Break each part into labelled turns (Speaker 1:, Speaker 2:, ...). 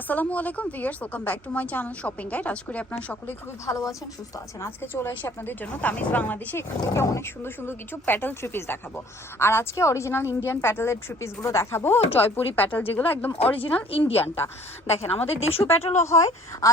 Speaker 1: আসসালামু আলাইকুম viewers, welcome back to my channel shopping guide. আজ করি আপনারা সকলেই খুবই ভালো আছেন, সুস্থ আছেন। আজকে চলে আসি আপনাদের জন্য তামিজ বাংলাদেশে। এখান থেকে অনেক সুন্দর সুন্দর কিছু প্যাটেল থ্রি পিস দেখাবো। আর আজকে অরিজিনাল ইন্ডিয়ান প্যাটেলের থ্রি পিসগুলো দেখাবো। জয়পুরি প্যাটেল যেগুলো একদম অরিজিনাল ইন্ডিয়ানটা। দেখেন, আমাদের দেশীয় প্যাটেলও হয়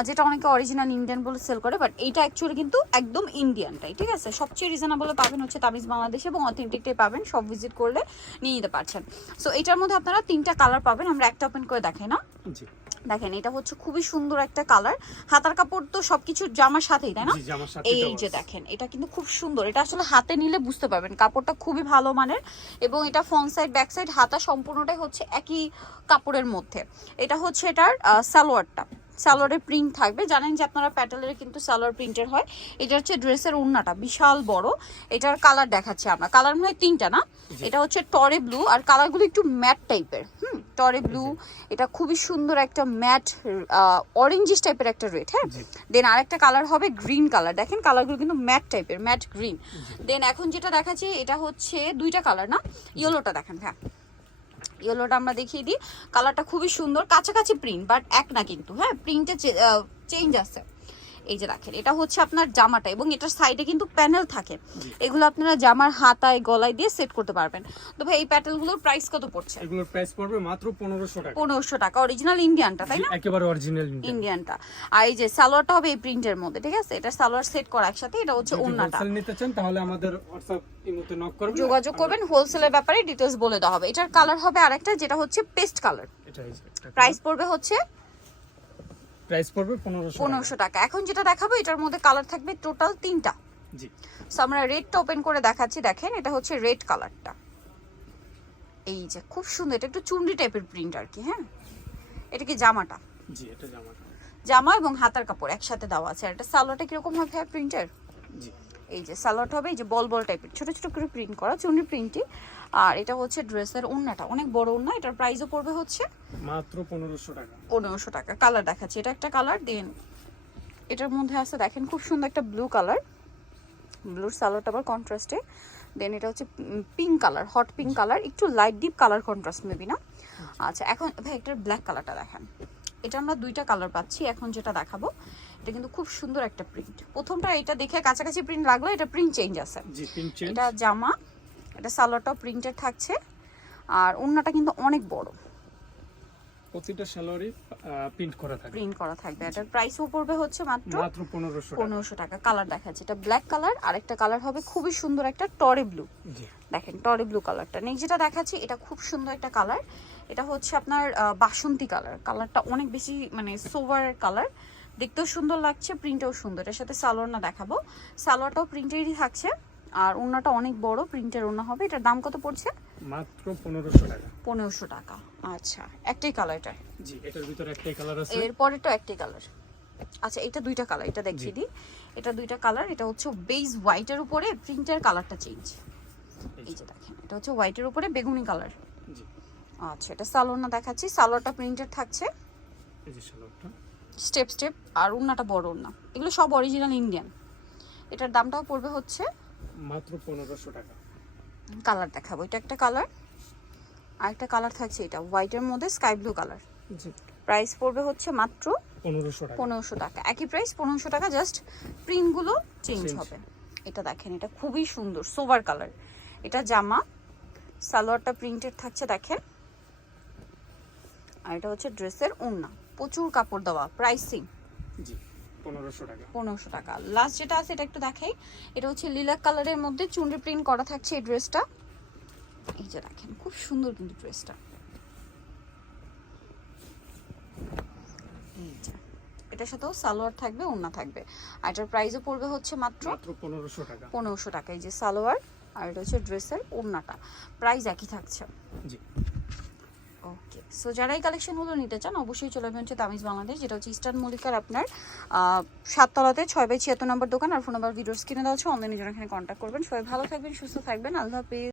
Speaker 1: যেটা অনেকে অরিজিনাল ইন্ডিয়ান বলে সেল করে বাট এইটা অ্যাকচুয়ালি কিন্তু একদম ইন্ডিয়ানটাই, ঠিক আছে? সবচেয়ে রিজনেবলে পাবেন হচ্ছে তামিজ বাংলাদেশ এবং অথেন্টিকটাই পাবেন, সব ভিজিট করলে নিয়ে নিতে পারছেন। সো এটার মধ্যে আপনারা তিনটা কালার পাবেন, আমরা একটা ওপেন করে দেখাই, না?
Speaker 2: জি।
Speaker 1: দেখেন এটা হচ্ছে খুবই সুন্দর একটা কালার হাতার কাপড় তো সবকিছু জামার সাথেই তাই না? এই যে দেখেন এটা কিন্তু খুব সুন্দর। এটা আসলে হাতে নিলে বুঝতে পারবেন কাপড়টা খুবই ভালো মানের। এবং এটা ফ্রন্ট সাইড ব্যাক সাইড হাতা সম্পূর্ণটাই হচ্ছে একই কাপড়ের মধ্যে। এটা হচ্ছে এটার সালোয়ারটা। সালোয়ারের প্রিন্ট থাকবে। জানেন যে আপনারা প্যাটেলের কিন্তু সালোয়ার প্রিন্টের হয়। এটা হচ্ছে ড্রেসের ওড়নাটা বিশাল বড়। এটার কালার দেখাচ্ছি আমরা। কালার মনে হয় তিনটা না? এটা হচ্ছে টরে ব্লু আর কালারগুলো একটু ম্যাট টাইপের হুম টরে ব্লু এটা খুবই সুন্দর একটা ম্যাট অরেঞ্জিস টাইপের একটা রেড হ্যাঁ। দেন আরেকটা কালার হবে গ্রিন কালার দেখেন কালারগুলো কিন্তু ম্যাট টাইপের ম্যাট গ্রিন দেন এখন যেটা দেখাচ্ছি এটা হচ্ছে দুইটা কালার না? ইয়েলোটা দেখেন হ্যাঁ। ইয়েলোটা আমরা দেখিয়ে দিই। কালারটা খুবই সুন্দর, কাছাকাছি প্রিন্ট বাট এক না কিন্তু হ্যাঁ? প্রিন্টে চেঞ্জ আছে এই যে দেখেন এটা হচ্ছে আপনার জামাটা এবং এটার সাইডে কিন্তু প্যানেল থাকে। এগুলো আপনারা জামার হাতায় গলায় দিয়ে সেট করতে পারবেন। তো ভাই এই প্যাটেলগুলোর প্রাইস কত পড়ছে?
Speaker 2: এগুলোর প্রাইস পড়বে মাত্র পনেরোশো টাকা।
Speaker 1: পনেরোশো টাকা অরিজিনাল ইন্ডিয়ানটা তাই না?
Speaker 2: একেবারে অরিজিনাল
Speaker 1: ইন্ডিয়ানটা আর এই যে সালোয়ারটা হবে এই প্রিন্টের মধ্যে ঠিক আছে? এটা সালোয়ার সেট করা একসাথে এটা হচ্ছে ওড়নাটা
Speaker 2: হোলসেল নিতে চান তাহলে আমাদের হোয়াটসঅ্যাপ ইমোতে নক করবেন।
Speaker 1: যোগাযোগ করবেন হোলসেলের ব্যাপারে ডিটেলস বলে দেওয়া হবে। এটার কালার হবে আরেকটা যেটা হচ্ছে পেস্ট কালার
Speaker 2: এটা
Speaker 1: প্রাইস পড়বে হচ্ছে
Speaker 2: প্রাইস পড়বে পনেরোশো
Speaker 1: পনেরোশো টাকা। এখন যেটা দেখাবো এটার মধ্যে কালার থাকবে টোটাল তিনটা।
Speaker 2: জি।
Speaker 1: সো আমরা রেডটা ওপেন করে দেখাচ্ছি দেখেন এটা হচ্ছে রেড কালারটা। এই যে খুব সুন্দর এটা একটু চুন্ডি টাইপের প্রিন্ট আর কি হ্যাঁ? এটা কি জামাটা?
Speaker 2: জি এটা জামা
Speaker 1: জামা এবং হাতার কাপড় একসাথে দেওয়া আছে। আর এটা সালোয়ারটা কীরকম হবে প্রিন্টের?
Speaker 2: জি।
Speaker 1: এই যে সালোয়ারটা হবে এই যে বল বল টাইপের ছোট ছোট করে প্রিন্ট করা চুন্ডি প্রিন্টই আর এটা হচ্ছে ড্রেসের ওড়নাটা অনেক বড় ওড়না এটার প্রাইসও পড়বে হচ্ছে
Speaker 2: মাত্র পনেরোশো টাকা।
Speaker 1: পনেরোশো টাকা। কালার দেখাচ্ছি এটা একটা কালার দেন এটার মধ্যে আছে দেখেন খুব সুন্দর একটা ব্লু কালার ব্লুর সালোয়ারটা আবার কন্ট্রাস্টে দেন এটা হচ্ছে pink colour hot pink colour একটু light deep colour contrast maybe না? আচ্ছা। এখন ভাই এটার ব্ল্যাক কালারটা দেখেন। এটা আমরা দুইটা কালার পাচ্ছি এখন যেটা দেখাবো এটা কিন্তু খুব সুন্দর একটা প্রিন্ট প্রথমটা এটা দেখে কাছাকাছি প্রিন্ট লাগল এটা প্রিন্ট চেঞ্জ আছে। এটা জামা এটা সালোয়ারটাও প্রিন্টেড থাকছে। আর ওড়নাটা কিন্তু অনেক বড়।
Speaker 2: প্রতিটা সালোয়ারই প্রিন্ট করা থাকে
Speaker 1: প্রিন্ট করা থাকবে। এটার প্রাইসও পড়বে হচ্ছে মাত্র
Speaker 2: মাত্র পনেরোশো টাকা।
Speaker 1: পনেরোশো টাকা। কালার দেখাচ্ছে। এটা ব্ল্যাক কালার আরেকটা কালার হবে খুবই সুন্দর একটা টরে ব্লু
Speaker 2: জি।
Speaker 1: দেখেন টরে ব্লু কালারটা নেক্সট যেটা দেখাচ্ছি এটা খুব সুন্দর একটা কালার এটা হচ্ছে আপনার বাসন্তী কালার কালারটা অনেক বেশি মানে সোভার কালার দেখতেও সুন্দর লাগছে প্রিন্টও সুন্দর। এর সাথে সালোয়ারনা দেখাবো। সালোয়ারটাও প্রিন্টেরই থাকছে আর ওড়নাটা অনেক বড় প্রিন্টের ওড়না হবে। এটার দাম কত পড়ছে?
Speaker 2: মাত্র পনেরোশো টাকা।
Speaker 1: পনেরোশো টাকা। আচ্ছা একটাই কালার এটা
Speaker 2: জি এটার ভিতরে একটাই কালার আছে।
Speaker 1: এরপরেরটা একটাই কালার আচ্ছা এটা দুইটা কালার এটা দেখিয়ে দিই। এটা দুইটা কালার এটা হচ্ছে বেজ হোয়াইটের উপরে প্রিন্টের কালারটা চেঞ্জ এই যে। দেখেন এটা হচ্ছে হোয়াইটের উপরে বেগুনি কালার
Speaker 2: জি।
Speaker 1: আচ্ছা এটা সালোয়ার না দেখাচ্ছি। সালোয়ারটা প্রিন্টেড থাকছে।
Speaker 2: এই যে সালোয়ারটা।
Speaker 1: স্টেপ স্টেপ আর ওড়নাটা বড় ওড়না। এগুলো সব অরিজিনাল ইন্ডিয়ান এটার দামটাও পড়বে হচ্ছে
Speaker 2: মাত্র পনেরোশো টাকা।
Speaker 1: কালার দেখাবো। এটা একটা কালার আর একটা কালার থাকছে এটা। হোয়াইটের মধ্যে স্কাই ব্লু কালার
Speaker 2: জি।
Speaker 1: প্রাইস পড়বে হচ্ছে মাত্র
Speaker 2: পনেরোশো টাকা।
Speaker 1: একই প্রাইস পনেরোশো টাকা। জাস্ট প্রিন্টগুলো চেঞ্জ হবে। এটা দেখেন এটা খুবই সুন্দর সোভার কালার এটা জামা সালোয়ারটা প্রিন্টেড থাকছে দেখেন। আর এটা হচ্ছে ড্রেসের ওড়না। প্রচুর কাপড় দেওয়া প্রাইসিং
Speaker 2: জি পনেরোশো টাকা।
Speaker 1: লাস্ট যেটা আছে এটা একটু দেখাই। এটা হচ্ছে লিলাক কালারের মধ্যে চুনরি প্রিন্ট করা থাকছে এই ড্রেসটা এই যে দেখেন খুব সুন্দর কিন্তু ড্রেসটা এই যে এটার সাথেও সালোয়ার থাকবে ওড়না থাকবে। আর এটার প্রাইসও পড়বে হচ্ছে মাত্র
Speaker 2: মাত্র পনেরোশো টাকা।
Speaker 1: পনেরোশো টাকা। এই যে সালোয়ার আর এটা হচ্ছে ড্রেসের ওড়নাটা। প্রাইস একই থাকছে।
Speaker 2: জি।
Speaker 1: ওকে সো যারা এই কালেকশনগুলো নিতে চান, অবশ্যই চলে আসবেন হচ্ছে তামিজ বাংলাদেশ, যেটা হচ্ছে ইস্টার্ন মল্লিকার আপনার সাততলাতে ছয় বাই ছিয়াত্তর নম্বর দোকান, আর ফোন নাম্বার ভিডিওস কিনে দেওয়া হচ্ছে অনলাইনে যারা এখানে কন্ট্যাক্ট করবেন। সবাই ভালো থাকবেন, সুস্থ থাকবেন। আল্লাহ হাফিজ।